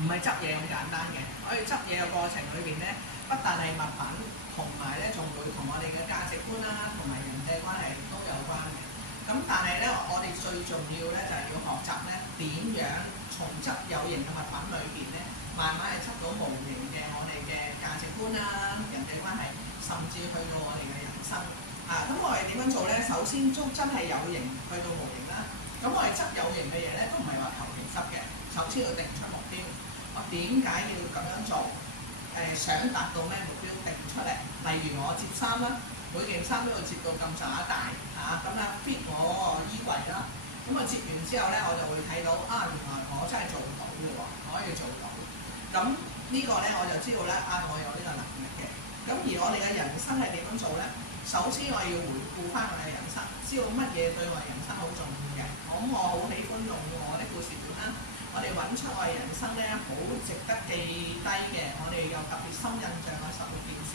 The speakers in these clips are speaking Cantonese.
唔係執嘢咁簡單嘅。我哋執嘢嘅過程裏邊咧，不但係物品，同埋咧仲會同我哋嘅價值觀啦，同埋人際關係都有關嘅。咁但係咧，我哋最重要咧就係要學習咧點樣從執有形嘅物品裏邊咧，慢慢係執到無形嘅我哋嘅價值觀啦、人際關係，甚至去到我哋嘅人生。咁我哋點樣做咧？首先都真係有形去到無形啦。咁我哋執有形嘅嘢咧，都唔係話求其執嘅。首先要定出目標，我點解要咁樣做？想達到咩目標定出嚟？例如我摺衫啦，每件衫都要摺到咁上下大咁fit 我嗰個衣櫃啦。咁我摺完之後咧，我就會睇到原來我真係做到嘅喎，可以做到。咁呢個咧我就知道咧我有呢個能力嘅。咁而我哋嘅人生係點樣做咧？首先我要回顧翻我哋嘅人生，知道乜嘢對我哋人生好重要嘅。咁我好喜歡用我的故事本啦，我哋揾出我哋人生咧好值得記低嘅，我哋有特別深印象嘅16件事。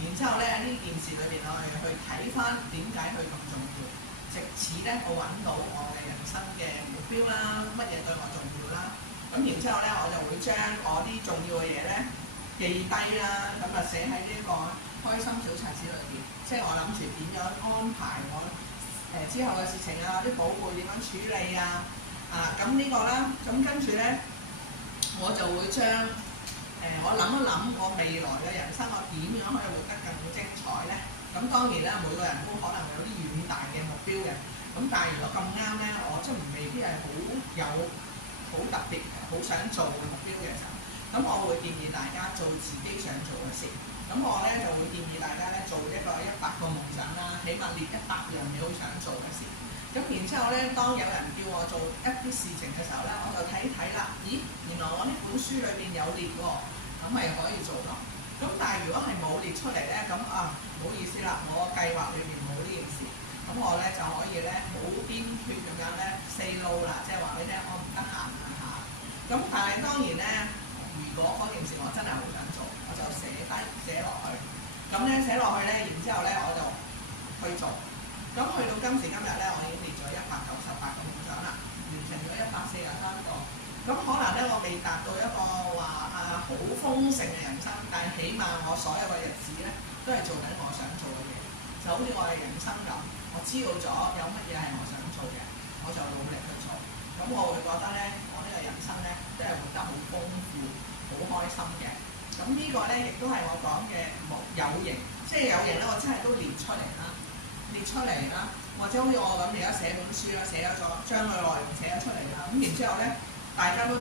然之後咧喺呢件事裏邊，我哋去睇翻點解佢咁重要，藉此咧我揾到我嘅人生嘅目標啦，乜嘢對我重要啦。咁然之後咧，我就會將我啲重要嘅嘢咧記低啦，咁寫喺呢個開心小冊子裏邊，即係我諗住點樣安排我之後嘅事情啊，啲寶貝點樣處理咁呢個啦，咁跟住咧我就會將我諗一諗我未來嘅人生，我點樣可以活得更精彩咧？咁當然啦，每個人都可能有啲遠大嘅目標嘅，咁但係如果咁啱咧，我真係未必係好特別、好想做嘅目標嘅時候，咁我會建議大家做自己想做嘅事。咁我咧就會建議大家咧做一個100個夢想啦，起碼列100樣你好想做嘅事。咁然之後咧，當有人叫我做一啲事情嘅時候咧，我就睇睇啦。咦，原來我呢本書裏邊有列喎，咁咪可以做咯。咁但係如果係冇列出嚟咧，咁唔好意思啦，我計劃裏邊冇呢件事。咁我咧就可以咧好堅決咁樣咧 say no 啦，即係話俾你聽我唔得閒咁但係當然咧，如果嗰件事我真係好想做，我就寫落去。咁咧寫落去咧，然之後咧我就去做。咁去到今時今日咧，我已經列咗198個夢想啦，完成咗143個。咁可能咧我未達到一個話好豐盛嘅人生，但係起碼我所有嘅日子咧都係做緊我想做嘅嘢。就好似我嘅人生咁，我知道咗有乜嘢係我想做嘅，我就努力去做。咁我會覺得咧，我呢個人生咧真係活得好豐富、好開心嘅。咁呢個咧亦都係我講嘅有形，即係有形咧，我真係都列出嚟啦，或者好似我咁而家寫本書啦，寫咗將佢內容寫咗出嚟啦。咁然之後咧，大家都